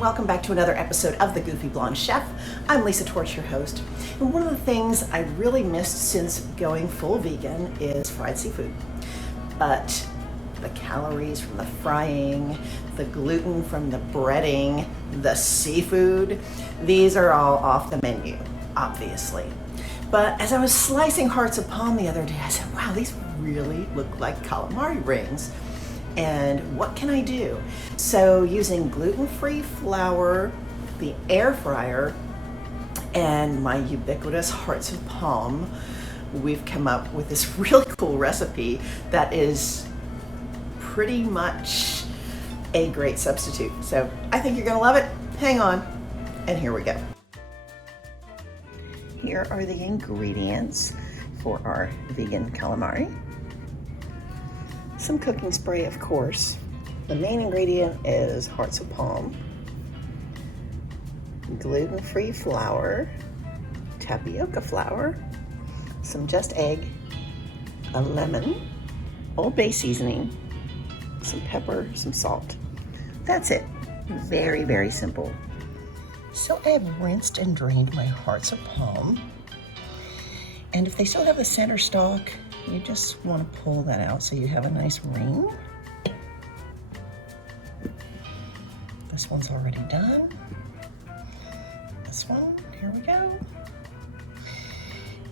and welcome back to another episode of The Goofy Blonde Chef. I'm Lisa Torch, your host. And one of the things I really missed since going full vegan is fried seafood. But the calories from the frying, the gluten from the breading, the seafood, these are all off the menu, obviously. But as I was slicing hearts of palm the other day, I said, wow, these really look like calamari rings. And what can I do? So using gluten-free flour, the air fryer, and my ubiquitous hearts of palm, we've come up with this really cool recipe that is pretty much a great substitute. So I think you're gonna love it. Hang on, and here we go. Here are the ingredients for our vegan calamari. Some cooking spray, of course. The main ingredient is hearts of palm, gluten-free flour, tapioca flour, some just egg, a lemon, Old Bay seasoning, some pepper, some salt. That's it. Very, very simple. So I have rinsed and drained my hearts of palm. And if they still have the center stalk, you just want to pull that out so you have a nice ring. This one's already done. This one, here we go.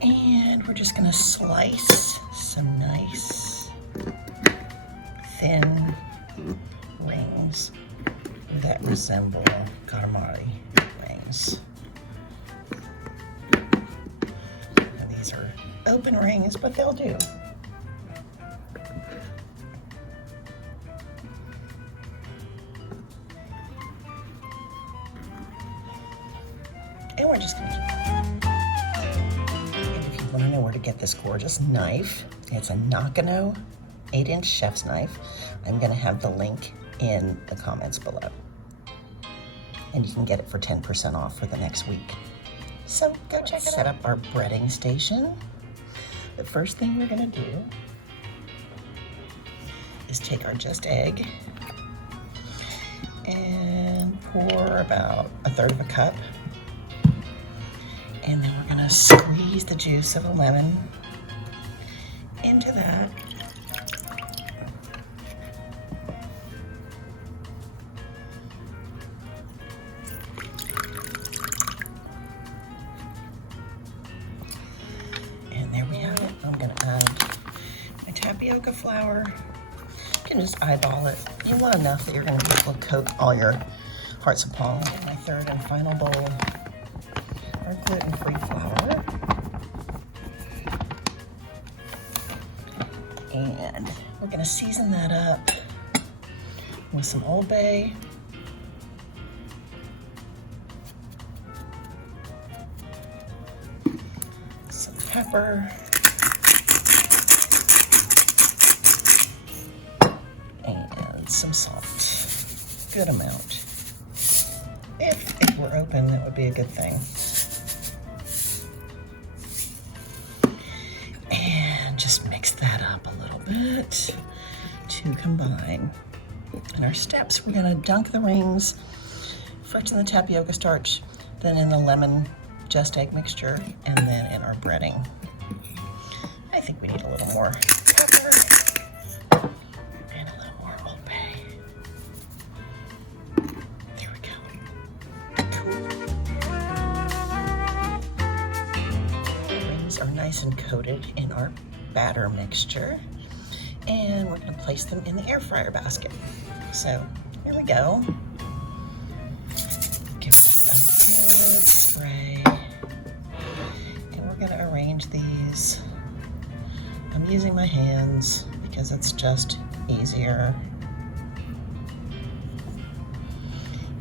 And we're just gonna slice some nice thin rings that resemble Kalamari rings. Now these are open rings, but they'll do. And we're just gonna keep going. And if you wanna know where to get this gorgeous knife, it's a Nakano 8-inch chef's knife. I'm gonna have the link in the comments below. And you can get it for 10% off for the next week. So go check it out. Set up our breading station. The first thing we're gonna do is take our just egg and pour about 1/3 of a cup. And then we're gonna squeeze the juice of a lemon into that. And there we have it. I'm gonna add my tapioca flour. You can just eyeball it. You want enough that you're gonna be able to coat all your hearts of palm. And my third and final bowl, our gluten-free flour. And we're gonna season that up with some Old Bay, some pepper, and some salt. Good amount. If we're open, that would be a good thing. And just mix that up a little bit to combine. And our steps, we're gonna dunk the rings first in the tapioca starch, then in the lemon just egg mixture, and then in our breading. I think we need a little more pepper and a little more Old Bay. There we go. Cool. The rings are nice and coated in our batter mixture, and we're going to place them in the air fryer basket. So here we go. Give it a good spray, and we're going to arrange these. I'm using my hands because it's just easier.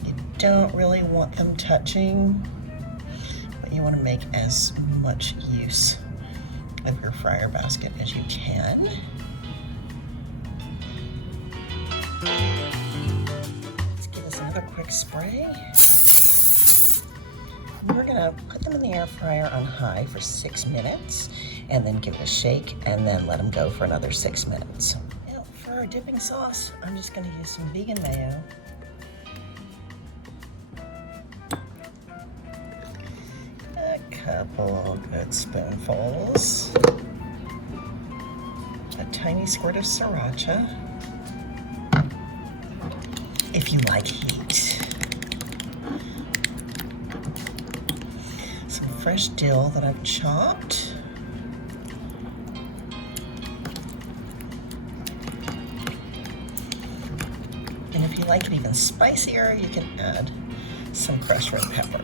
You don't really want them touching, but you want to make as much use of your fryer basket as you can. Let's give this another quick spray. We're gonna put them in the air fryer on high for 6 minutes and then give it a shake and then let them go for another 6 minutes. Now for our dipping sauce, I'm just gonna use some vegan mayo couple good spoonfuls. A tiny squirt of sriracha, if you like heat. Some fresh dill that I've chopped. And if you like it even spicier, you can add some crushed red pepper.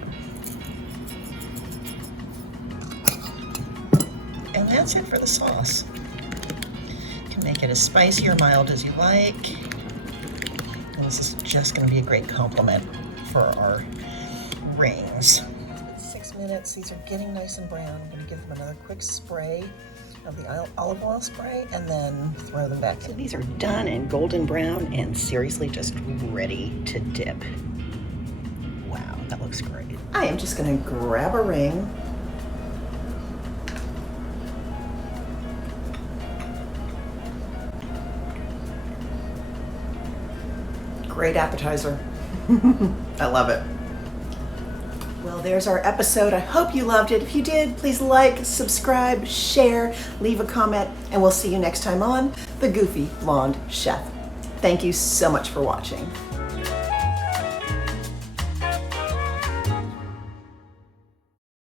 And that's it for the sauce. You can make it as spicy or mild as you like. And this is just going to be a great complement for our rings. 6 minutes. These are getting nice and brown. I'm going to give them another quick spray of the olive oil spray and then throw them back. So these are done and golden brown and seriously just ready to dip. Wow, that looks great. I am just going to grab a ring. Great appetizer. I love it. Well, there's our episode. I hope you loved it. If you did, please like, subscribe, share, leave a comment, and we'll see you next time on The Goofy Blonde Chef. Thank you so much for watching.